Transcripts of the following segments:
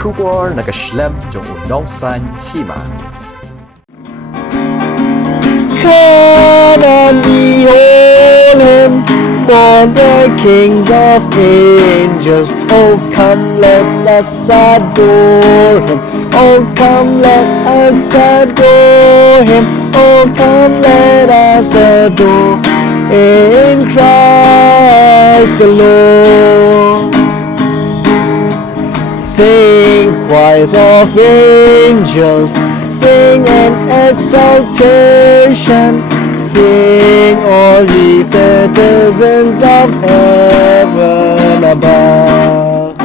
kubor nakaslem jong unongsan hima. Come and behold him, born the kings of angels. Oh, come, let us adore him. Oh, come, let us adore him. Oh, come, let us adore in Christ the Lord. Sing, choirs of angels, sing an exaltation. Sing, all ye citizens of heaven above.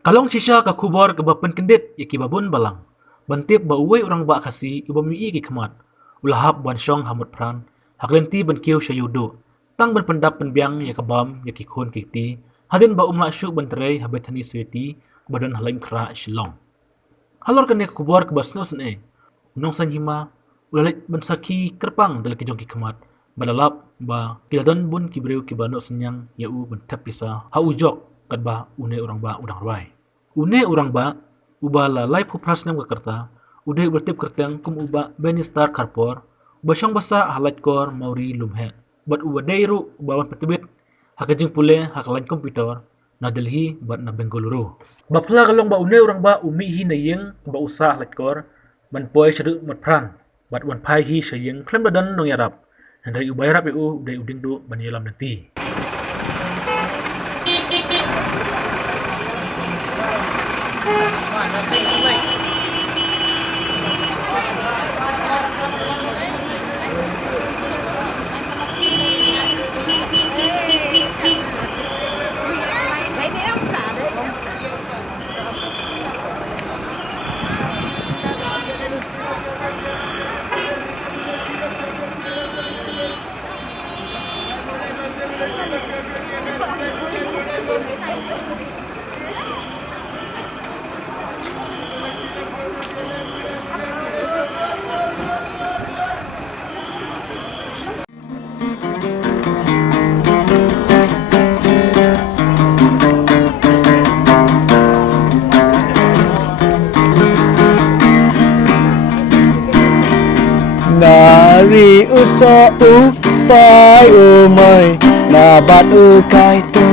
Kalong sisya ka kubor ke bapen kendit iki babun balang. Bantip ba uwe orang ba kasi iba mi iki kemat. Ulahap ban syong hamut pran. Haklenti ban kiu syayudo. Tang ban pendap penbiang ya kabam ya kikun kiti. Hadin ba umla syuk ban terai habet hani sueti badan halain kra shilong. Halor kan ke kubor ke basno sen Unong san hima ulalit ban saki kerpang dalam kijong ki kemat. Balalap ba kiladon bun kibreu kibano senyang ya u ban tapisa ha ujok kad ba une orang ba udang rai. Une orang ba ubala live hupras nam kerta ude bertip kertang kum uba benistar karpor basyang basa halat kor mauri lumhe bat uba dairu ubawan petibit hakajing pule hakalan komputer na Delhi bat na Bengaluru bapla kalong ba une orang ba umihi na yeng ba usah halat kor ban poy syadu mat pran bat wan pai hi syeng klem badan nong yarap hendai ubay rap u ude uding do ban yelam nanti. Nari uso upai umai nabat ukai to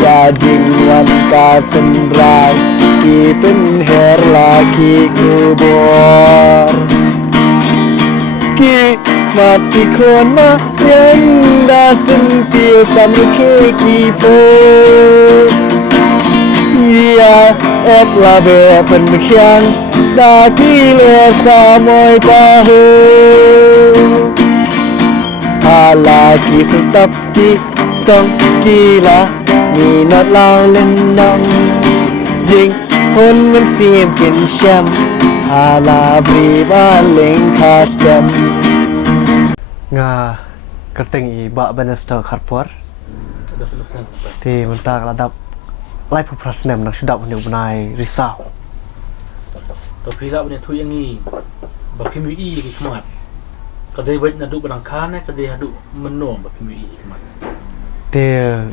ya jingwan ka senrai ki penher laki kubor ki mati kona yang da sentil samke ki po ya sep labe penmikhyang da kile samoy pahu halaki setap ki stong kila minat lao lendong jing hun men sim kin syam hala bri baling custom nga kerteng i ba banester kharpor ti mentak ladap lai pupras nem nak sudah punya benai risau Tapi lah punya tu yang ni bagi MUI ke kemat. Kadai baik nak duk berangkan, kadai haduk menong bagi MUI ke kemat. Dia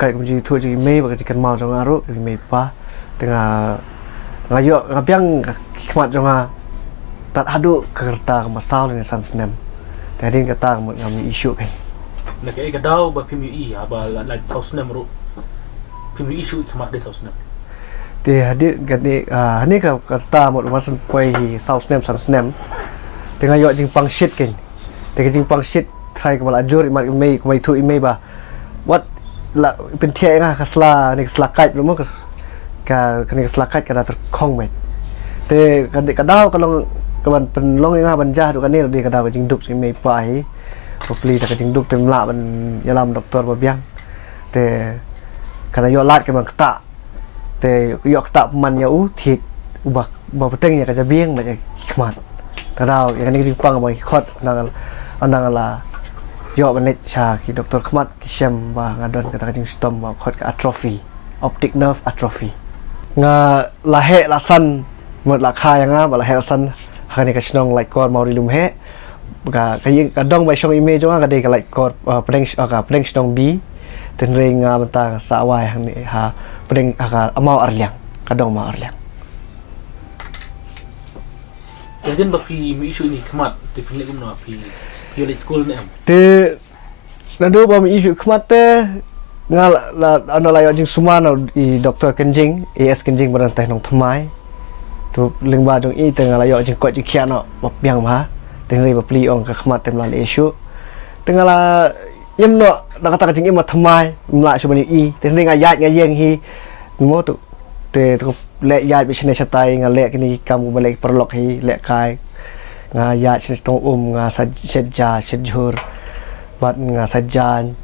kai kunci tu jadi mei bagi kan mau jong aru jadi mei pa tengah ngayo ngapiang kemat jong tat haduk kerta masal dengan sansnem. Jadi kata ngami isu kan. Nak kadau bagi MUI aba la tausnem ru. MUI isu kemat dia tausnem. Dia hadir gani ni ka kata mot masan poi south nem san nem tengah yo jing pang shit kan tengah jing pang shit try ka bal ajur imat mei ku mai tu imei ba what la pen thia nga kasla ni kasla kait lo mo ka ni kasla kait ka ter khong mai te kan ka dau ka long ka ban pen long nga ban ja du kan ni di ka dau jing dup imei pa hi hopefully ta ka jing dup tem la ban yalam doktor ba biang te kana yo lat ka ban ta te yok tak man ya thik ubak ba peteng ya ka jabieng ba khmat tadau yang ni pang ba khot anang la yo banet cha ki doktor khmat ki syam ba ngadon kata jing stom ba khot ka atrophy optic nerve atrophy nga lahe lasan mot la kha yang ba lahe lasan hani ka snong like kor mau rilum he ka kayi ka dong ba syong image nga ka de ka like kor pedeng snong bi ten ring banta sa wai hani ha pedeng mau arliang kadang mau arliang Jadi ba pi mi isu ni kemat di pilih gumna pi oleh school ni am. te nado ba mi isu kemate ngal la ano la jing sumana I Dr. Kenjing AS Kenjing baran teh nong thmai tu lingba jong I te ngal la jing ko ji khian no ba piang ma teng ri ba pli ong ka khamat tem la le isu teng la yem no da kata jing im ma thmai mla su bani I teng ri nga yat nga yeng hi mo tu te tu le yat bi chne chatai nga le kini kam ba le perlok hi le kai nga yat chne tong nga sajja shjur bat nga sajan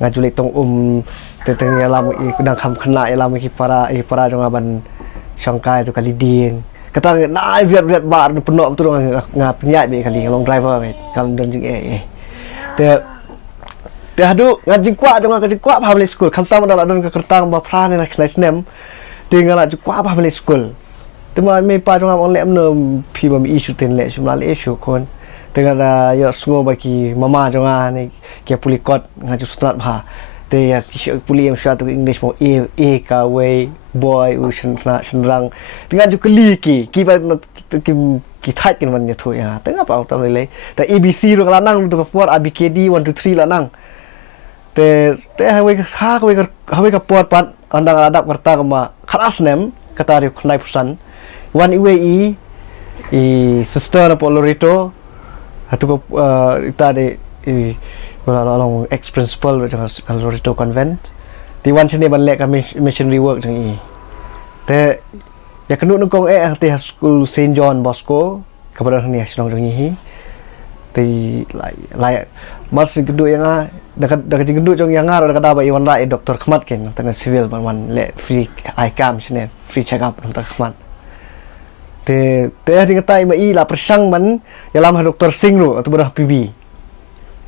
nga juli tong te teng ya lam I kudang kham khna ya lam ki para jong ban shangkai tu kali ding kata na viet bar penok tu nga penyat be kali long driver be kam dan jing te hadu nga jing kwa jong nga jing kwa public school kham tam da don ka kertang ba phra ni na khlai snem tinggal jing kwa public school te ma me pa jong ang lem no phi ba mi issue ten le shum la le issue kon tengah ada yo sungo bagi mama jonga ni kia puli kot ngaju sunat bha te ya puli yang syatu English mo a ka way boy u senrang tengah ju keli ki ba ki thai kin man ya thu ya tengah pa ta le ta abc ro la nang tu ka por abkd 1 2 3 la nang te hawe ka por pat andang adap kerta ma khalas nem kata ri khnai pusan wan iwe I sister na polorito Hatu ko ita de wala long ex principal jang Lorito convent di wan sini ban lek missionary work jang I te ya kenu nungkong te school Saint John Bosco kabar ni asilong jang hi te lai mas gedu yang dekat gedu jang yang ada kada ba iwan lai doktor khmat ken tana civil ban le free I cam sini free check up untuk khmat te hari kata I la persang man dalam Dr. Singh ru atau berah PB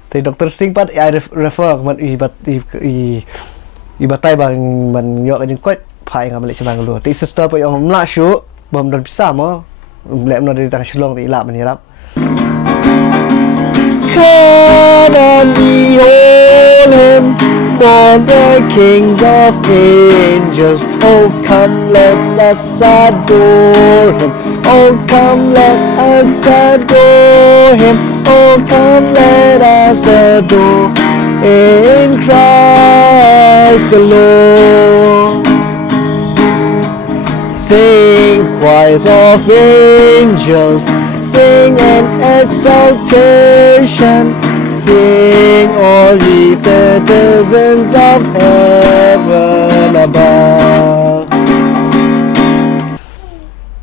te Dr. Singh pat I refer man I batai ban yo kan kot phai ngam le sebang lu te sister pa yang mla syu bom dan bisa mo le no dari tang Shillong te ila man hirap can and behold him for the kings of angels oh come let us adore him oh come let us adore him oh come let us adore in Christ the Lord sing choirs of angels sing an exaltation sing all ye citizens of heaven above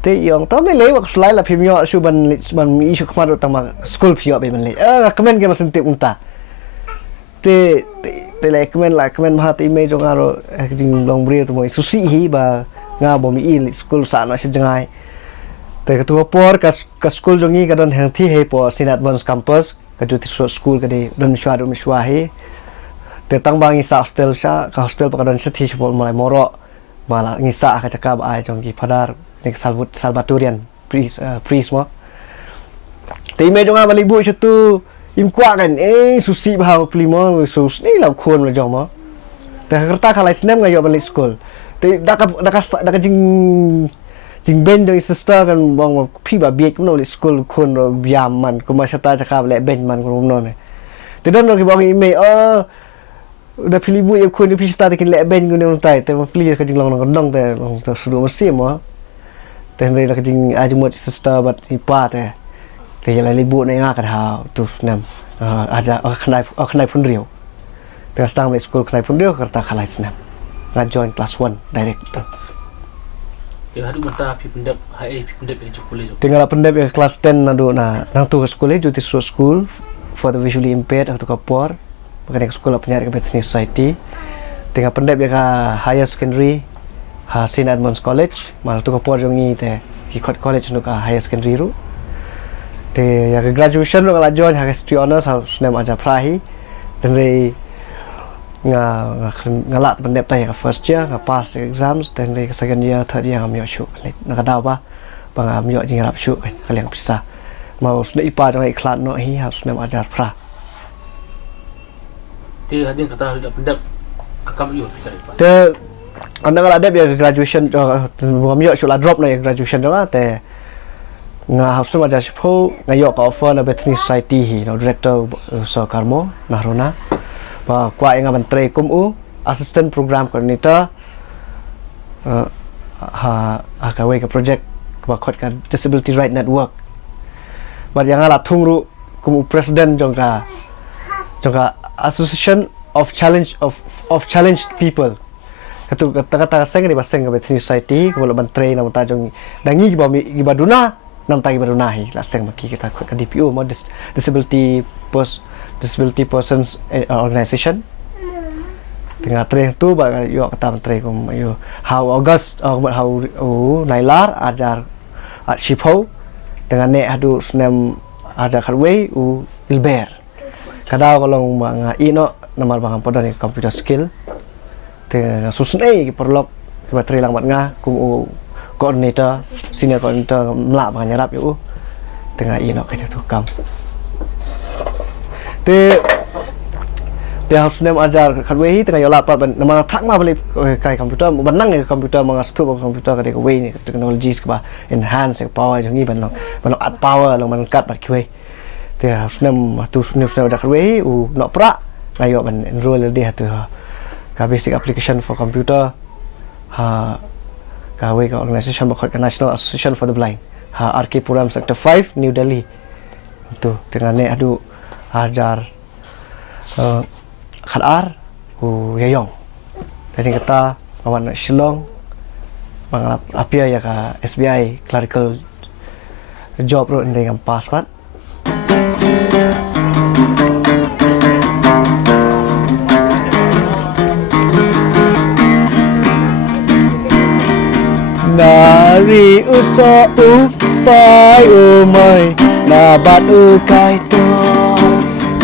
te yong tom le wak slai la phimyo su ban mi su khmar tama school phio be ban le comment ke masen te unta te le comment ma te me jong aro jing long bri to moi susi hi ba nga bo mi school sa no se jangai te ketua por ka school jongi ka don hang thi he po sin advanced campus ka ju school ka de don mishwa he te tang bang isa hostel sha ka hostel pa ka don sethi chpol malai moro mala ngisa ka cakap ai jongi padar nek salvaturian priest mo te me jonga bali bu chu im kwa kan susi ba plimo sus ni la khon la jong mo te kerta khalai snem ngayo bali school te daka jing ben jong sister kan bang phi ba biet no le school khon ro biam man ko ma sata chakab le ben man ko no ne te dan no ki bang ime da philibu e khon phi sta kin le ben ko ne tai te ma pli ka jing long dong te long to sudu ma sim mo te ndai la ka jing ajumot sister bat ni pa te la libu ne nga ka ha tu nam aja khnai phun riu te stang le school khnai phun riu kerta khalai snam nga join class 1 direct Ya hadu mata pi pendap pi pendap yang cukup le. Tinggal pendap yang kelas 10 nadu nang tu sekolah juti school for the visually impaired atau kapor pakai sekolah penyari Bethany Society. Tinggal pendap yang higher secondary St. Edmunds College mal tu kapor jongi te ki college untuk higher secondary ru. Te ya graduation ru ngala join history honors harus nem aja prahi dan ngalat pendep tay ka first year ka pass exams dan le second year third year amyo shu le nakadaw ba bang amyo jing rap shu kaliang pisah mau sne ipa jang iklan no hi harus nem ajar pra Te hadin kata dak pendap kakam yo te Andang ada biar graduation bukan yo shula drop na graduation dong te nga house ma ja shpo nga yo ka offer na Bethany Society hi no director so karmo nahrona ba kwa nga menteri kumu assistant program coordinator ha ka we ka project ba khot ka disability right network ba yang ala thungru kumu president jongka association of challenged people kata seng ni baseng ka Bethany Society kumu menteri na ta jong dangi giba duna nam tagi barunahi laseng maki kita ke DPO mo disability persons organization tengah tre tu ba yo kata menteri kum yo how August how nailar ajar shipho dengan ne adu snem ajar kharwei ilber kadao kolong mga ino namar bang podan computer skill te susne perlok bateri lang mat nga kum coordinator senior coordinator melak nyarap yo tengah ino kita tukam te harus nem ajar kadwe tengah yo lapar nama thak ma balik kai komputer benang ke komputer mangastu komputer ka we ni technologies ka enhance power jang ni ban add power long man kat bat kwe te harus nem tu nem ajar kadwe no pra ayo ban enroll dia tu ka basic application for computer ha Kawai ka organisation bakal National Association for the Blind RK Puram Sector 5 New Delhi itu dengan ne adu ajar khadar yayong tadi kata awan Shillong bang apia ya ka SBI clerical job ro dengan passport Nari uso upai umai na bat ukai to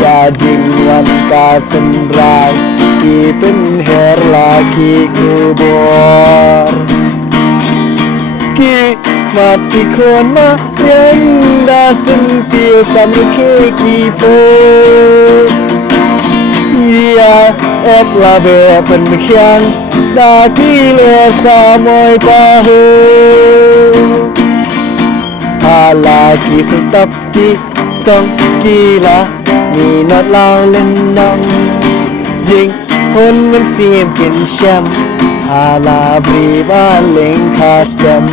ya jingwan ka sembrai ki pen her laki kubor ki mati kon ma yen da sentil samke ki po ya et labe pen khiang da kile samoy pahu ala ki stop kila minat lao lên nong jing hôn men sim kin sham ala bri ba leng custom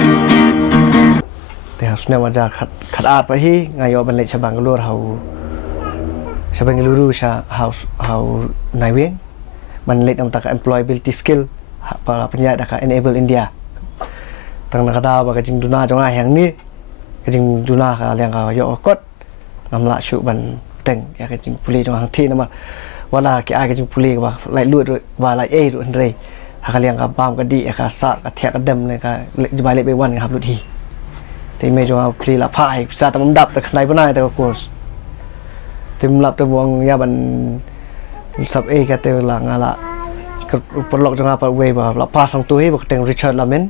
te harusnya wajah khat art pa hi ngayo ban le chabang lur hau chabang luru sha hau naiweng man le nam taka employability skill para penyat ka enable India tang nakada ba ka jing duna jong yang ni ka jing duna ka liang ka yo kot namla shu ban teng ya ka jing puli jong hang thi nama wala ki ai ka jing puli ba lai lu ba lai e ru andre ha ka liang ka bam ka di ka sa ka thek ka dem ne ka jibai le be wan ka hab lu thi te me jong puli la phai sa tam dap ta khnai banai ta course tim lap ta wong ya ban sab e ka te la ngala perlok jang apa we ba la pas sang tu hi ba teng Richard Lamin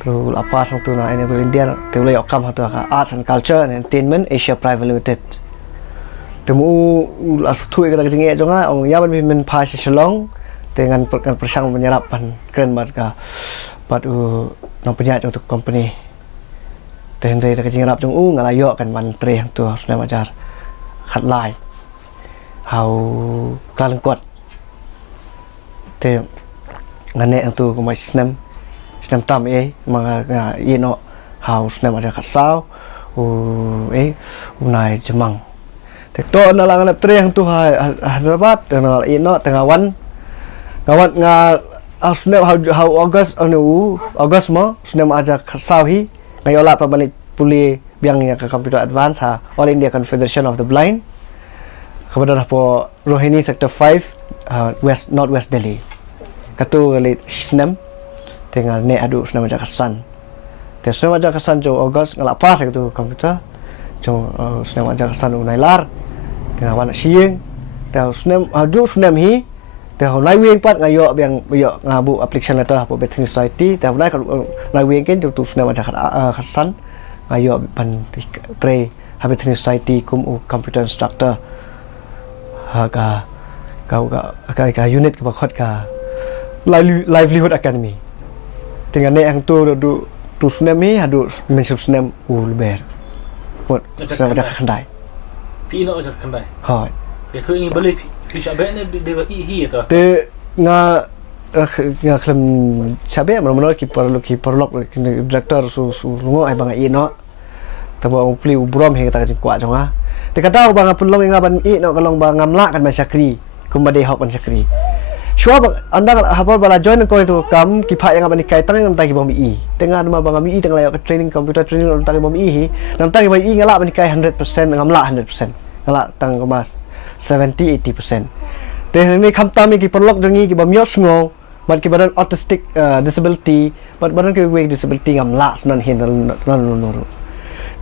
tu la pas sang tu na enable India tu le okam ha tu ka arts and culture and entertainment Asia Private Limited temu la tu ka jing e jong ong ya ban min pa shalong dengan persang penyerapan keren mat ka pat nong penyat untuk company ten dei ka jing rap jong ngala yo kan man tre hang tu sna majar khat lai hau klan kot te ngane tu ko mai snem tam e mga ino house na ada kasau unai jemang te to na lang na tre hang tu Hyderabad tengah ino tengah wan nga snem how August mo snem aja kasau hi ngayola pa balik puli biang ya ke computer advance ha All India Confederation of the Blind kepada po Rohini Sector 5 Northwest Delhi katu kali snem tinggal ne adu snem aja kasan te snem aja kasan jo August ngala pas itu komputer jo snem aja kasan unai lar tinggal wan sieng te snem adu snem hi te honai wing pat ngayo biang yo ngabu application letter po Bethany Society te honai nai wing ken tu snem aja kasan ngayo ban tre Bethany Society kum computer instructor ha ka unit ka bakot ka livelihood academy dengan nek hang tu snem ni hadu mensup snem lebih kot sana dak khandai pi no ajak kandai hai ya tu ingin beli pi syabe ne de hi ta te nga klem sabe mana ki perlok director su ngo ai bang no tabo pli ubrom he ta kwa jong a te kata bang pelong nga ban no kalong bang ngamla kan ma sakri kumbade hok ban sakri Shua anda hafal bala join ko itu kam kipa yang abani kai tang nam tagi bom i tengah nama bang mi tengah layak training computer training nam tagi bom i nam tagi bom i ngala bani kai 100% ngamla 100% ngala tang kemas 70-80% teh ni kam tami ki perlok dengi ki bom yos ngo bat ki badan autistic disability bat badan ki weak disability ngamla nan hin nan nuru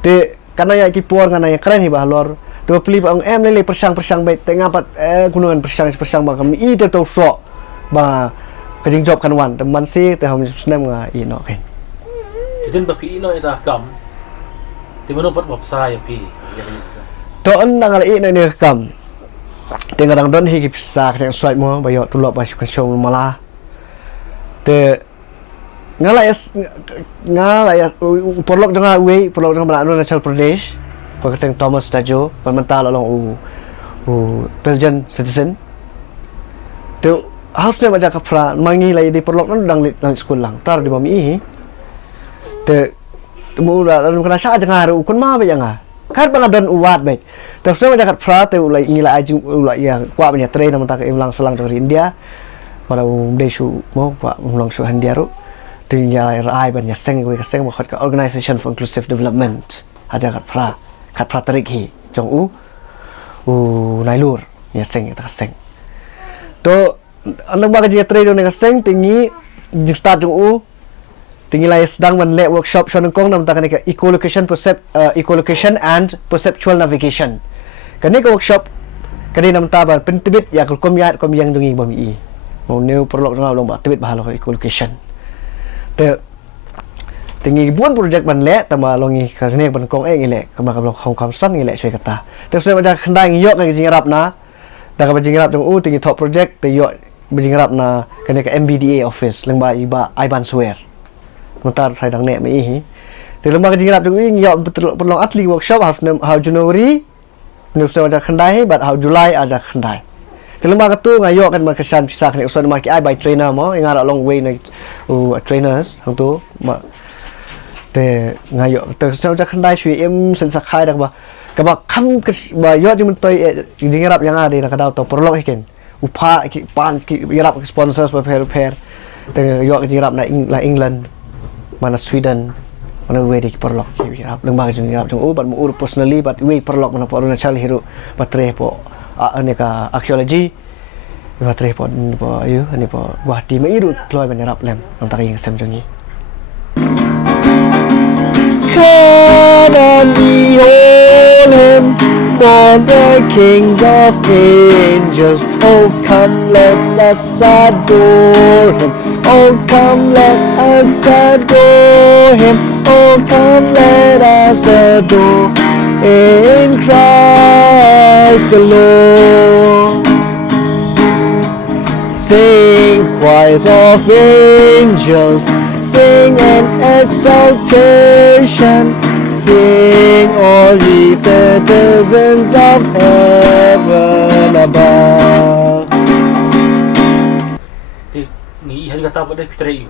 te kana ya ki puar kana ya keren hi bahlor tu peli bang le persang baik tengah pat gunungan persang bang kami i te tau sok ba kajing job kan wan teman si te ham snem nga i no kan jadi bapi ino ita kam ti mano pat bapsa ya pi to an nang i no ni kam te ngadang don hi ki pisa kan swai mo ba yo tulok ba kan show mala te ngala ya porlok janga we porlok janga mala Arunachal Pradesh pakateng Thomas Tajo pemental along Belgian citizen tu harusnya baca kapra mangi lagi di perlok nan dang sekolah lang tar di mami hi te mula dalam kena sya jangan ukun ma ba janga kan bang dan uwat baik terus baca kapra te ulai ngila aji ulai yang kwa banya train nam tak imlang selang dari India pada desu mo pa ulang su handia ru tinggal rai banya seng we seng mo khat ka Organization for Inclusive Development aja kapra tarik hi jong nailur ya seng ta seng to anak baga dia trade dengan seng tinggi jeng start jung tinggi lai sedang menle workshop shon kong nam takane ka ecolocation and perceptual navigation kani ka workshop kani nam ta ba pentibit ya kom yang dungi bami mau new perlok ngau long ba tibit bahalo ka ecolocation te tinggi buan project menle tama longi kani ban kong ngile kama ka hong kam san ngile choi kata te se ba khandai ngiyok ngi jingrap na da ka jingrap jung tinggi top project te yo berjingrap na kena ke MBDA office lengba iba Iban Swear mutar sai dang ne mai hi te lengba jingrap jung ing yo perlong atli workshop how January nu se waja khandai but how July aja khandai te lengba katu ngayo kan ma kesan pisah ne usah ma ki ai by trainer mo ingara long way na trainers hang tu ma te ngayo te se waja khandai sui em sen sakai dak ba ka ba kham ba yo jum toi jingrap yang ada na kadau to perlong hiken upa ki pan ki yarap sponsors repair te yo ki yarap na England mana Sweden mana we di perlok ki yarap lembang jing yarap jong ban mu personally but we perlok mana po Arunachal hiru patre po ane ka archaeology patre po ayu ani po Guwahati mai iru kloi ban yarap lem nang tak ing sem jong ni can and behold him for the kings of angels. Oh, come, let us adore him. Oh, come, let us adore him. Oh, come, let us adore in Christ the Lord. Sing choirs of angels, sing an exaltation. Sing all ye citizens of heaven above. Ni hari kata apa dah pitra iyo.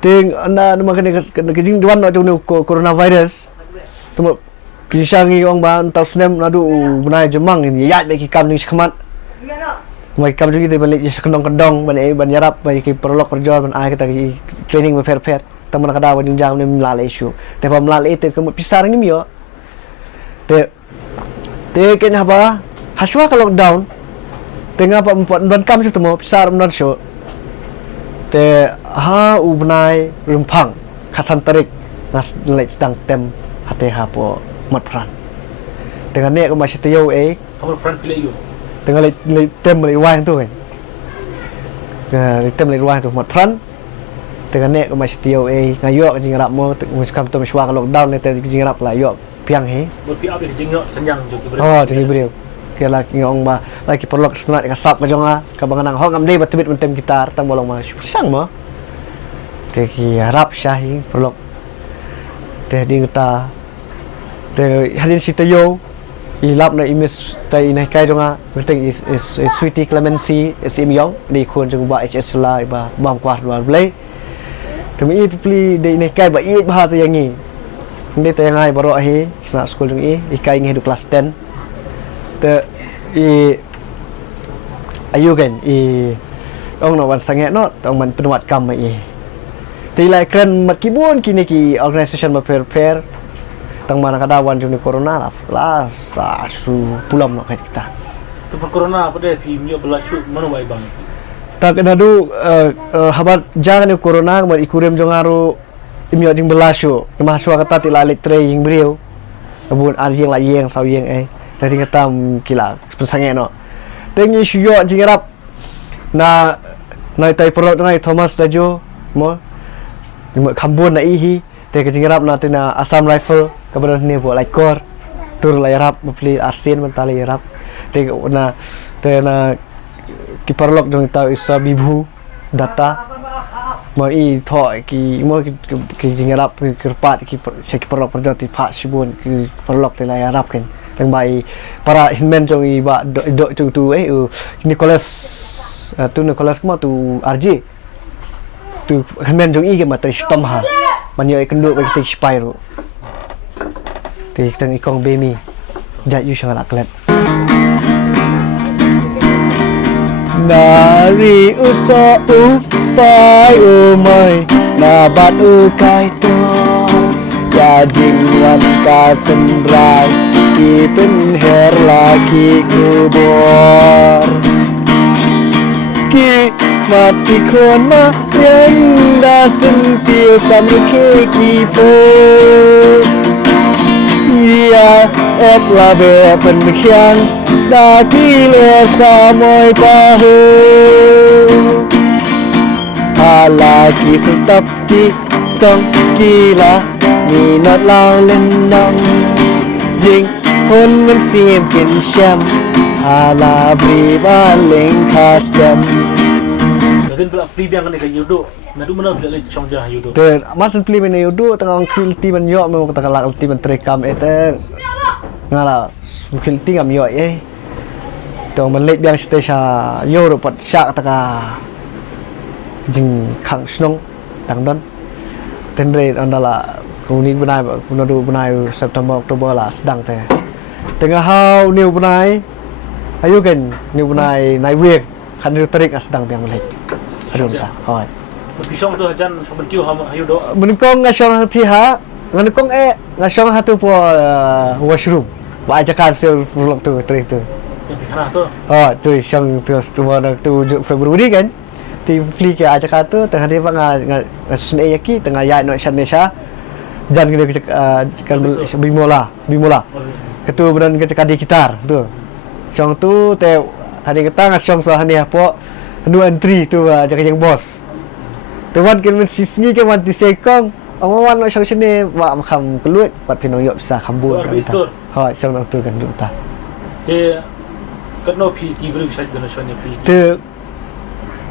Ting anda nama kena kejing duan nak jauh coronavirus. Temu kisah orang ban tahu senem nadu benai jemang ini ya bagi kam ni sekemat. Mai kam juga dia balik sekendong-kendong ban yarap bagi perlok perjual ban ai kita training fair tamu nak ada wajib jam ni melalui isu. Tapi melalui itu kamu pisar ni mio. Te kena apa? Haswa kalau lockdown. Tengah apa membuat dan kamu tu mau pisar mendan show. Te ubnai rumpang khasan tarik nas lek sedang tem hati hapo mat peran. Dengan ni aku masih tahu Kamu peran pilih iyo. Dengan lek tem lek wang tu kan. Lek tem lek wang tu mat peran. Dengan nek masih tiau ngayo jing rap mo kam to miswa lockdown ne te jing rap la yo piang he Berpi apa jing yo senyang jo ki oh jing brio kira ngong ba lagi perlu senat kasap ka jonga ka banganang hok am dei batbit mentem gitar tang bolong ma sang mo te ki harap syahi perlu te ding ta te hadin sitayo ilap na imis tai inai kai jonga penting is sweetie clemency is imyong di khun jong ba hs la ba bam kwat ba blai te mi pli de inai kai ba i ba ta yang ni ni te ngai baro hi sna school jong i kai ngi du kelas 10 te ayu kan ong no wan sange no tong man penwat kam mai ti lai kren mat kibun kini ki organisation ma fair tang mana kadawan jung ni corona la sa su pulam no kita tu per corona apa deh pi mio belashu mana wai bang tak kena du habat jangan ni corona mat ikurem jong aru imio ding belashu mahasiswa kata ti la lektre ying beriu abun arjing la yeng saw yeng tadi kata kila sange no tengi syuyo jingrap na tai perot nai Thomas Dajo mo kambun na ihi te jingrap na tina Assam Rifle kabar ni bo laikor tur lairap mepli asin mentali rap te na ki perlok jong tau isa bibu data mo i tho ki mo ki jingrap ki kerpat ki perlok perjoti pak sibun ki perlok te lairap kan yang baik para hinmen jong i ba do jong tu Nicholas Nicholas kema tu RJ tu hinmen jong i ke matri stom ha manyo ikenduk bagi tik spyro tik tang ikong bemi jat yu sang laklet nari uso upai umai nabat ukai to jading wan ka sendrai ki penher laki kubur ki mati kona yang da sentil samke ki po ya et labe penkian da ki le samoy pahu halaki setap ki stong kila minat lao lendong jing pun mensim kin syam ala bri baling custom lakin pula pri biang kan ke yudo nadu mana bila le chong jah yudo te masan pli men yudo tang kil ti man yo me ta kalak ti man trekam ete ngala kil ti ngam yo to man le biang stesa yo ro pat syak ta ka jing khang snong tang don tenre andala kuning benai kunadu benai September Oktober lah sedang teh tengah hau new benai ayu kan new benai nai wiek kan terik sedang biang lek aduh ta hoi pisong tu jan saban kiu ha yudo menikong ngasong hati ha nganukong ngasong hatu po washroom ba ajakan sel vlog tu terik tu kana tu tu syang tu mana tu Februari kan ti fli ke ajakan tu tengah dia ngasun yaki tengah ya no Indonesia jan kena kan bimola ketu beran ke di gitar tu song tu te hari ketang song so hani apa dua entry tu jaga yang bos tuan kan sisngi ke mati sekong amawan nak song sini wa makam keluat pat pinong yok bisa kambun ha song tu kan tu ta te keno pi ki bru sai dana shone pi te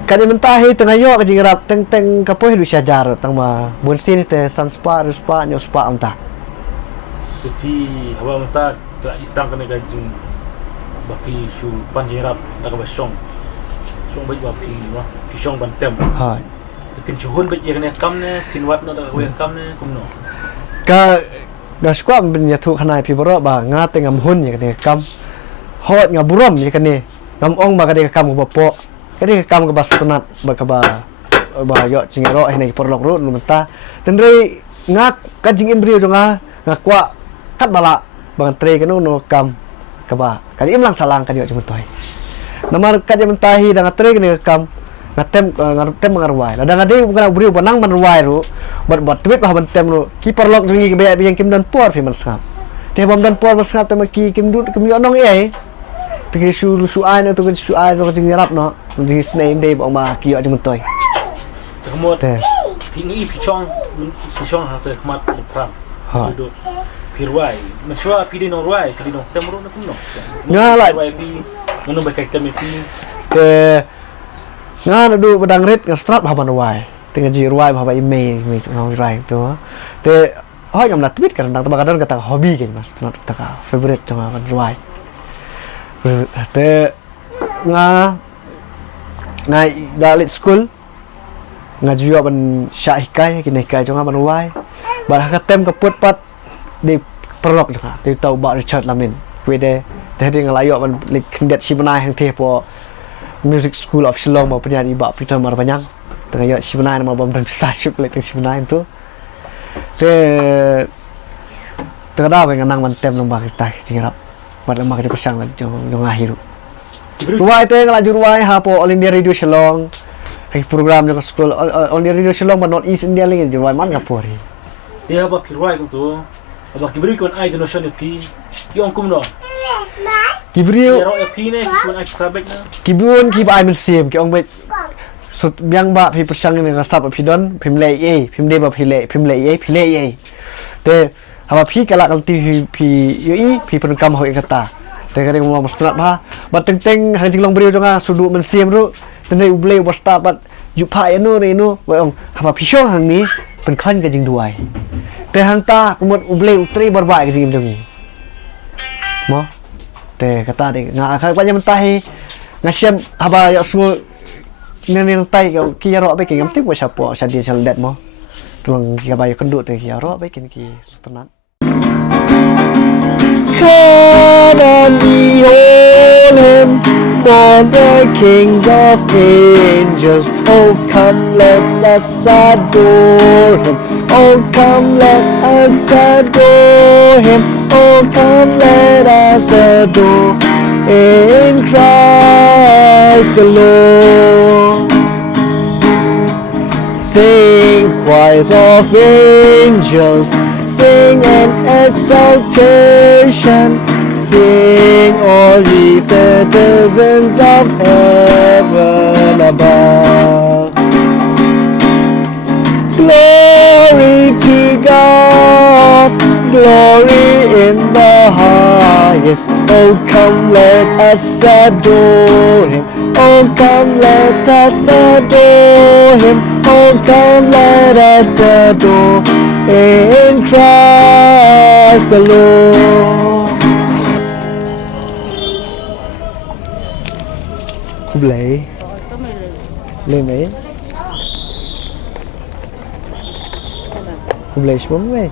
kan mentahi tengah yok jingrap teng kapoh du syajar tang ma bun sin te sanspa ruspa nyospa amta tapi hawa mata ka istang kena gajung baki shu panjirap dak basong song bai bapi wa pisong bantem ha tapi juhun bai kena kam ne pinwat no dak we kam ne kumno ka squam ben ya thu khanai pi boro ba nga te ngam hun ya ne kam hot nga buram ya kane ngam ong ba ka de kam ba po kadi kam ke bas tunat ba ka ba yo cingero ini porlok ru menta tendre ngak kajing embrio jonga ngakwa kat bala bang tre kanu no kam ka ba kadi imlang salang kadi yo cemetoy namar kadi mentahi dang tre kene kam ngatem ngarwai ladang ade bukan brio banang manruai ru bat tweet bah bantem ru ki porlok jongi be yang kim dan por fi man skap te bom dan por skap te ki kim dut kim yo nong pergi suai tu kan suai tu kan nyerap no di snake day bang ma kio aja mentoy kemot pingi pisong ha te kmat pram yudo pirwai mensua pidi no ruai pidi no temro na kuno Ngalah. ruai pi ngono bakai kami pi Te nga du badang rit nga strap haban wai tengah ji ruai haba email mi ngau rai tu te hoi ngam na tweet kan tang kadang kata hobi kan mas not taka favorite jong ban ruai te nga dalit school nga juga ban syahikai kini kai jong ban ruai ban katem kaput pat di perlok jong di tau ba Richard Lamin wede tadi ngelayo ban lik kendet Sibenai hang te po Music School of Shillong mau penyanyi Mbak Peter Marpanyang tengah ya Sibenai nama bom dan sahsyuk lek Sibenai itu te tengah dah nganang mantem lomba kita jingrap pada mak je pesang lah jong akhir ruai te ngelaju ruai ha po All India Radio Shillong hai program jong school All India Radio Shillong but not East India lagi ruai man kapori dia ba pirwai tu aba kibri kon ai de no shone pi yong kumno Kibrio ro pi ne kun ai sabek na Kibun ki ba men sim ki ong bet sut biang ba pi pesang ni ngasap pi don pim le e pim de ba pi le e te haba pi kala kal ti pi ui pi pen kam hoi kata te kadang mau masnat ba ba teng teng hang jing long brio jonga sudu men sim ru ten dei uble wasta bat yu pa enu re nu wa ong haba pi sho hang ni pen khan ka jing duai te hang ta kumot uble utri barbai ka jing jong mo te kata de nga khai pa nyam tai nga siam haba ya su nen tai ki ya ro be ki ngam tik wa sapo sa dia sal dat mo tulang ki ba ya kenduk te ki ya ro be kin ki sutenat come and behold him for the kings of angels oh come let us adore him oh come let us adore him oh come let us adore in Christ the Lord sing choirs of angels sing an exaltation sing all ye citizens of heaven above glory to God glory in the highest oh come let us adore him oh come let us adore him oh come let us adore in Christ the Lord khúc lễ lên đấy khúc lễ xuống vậy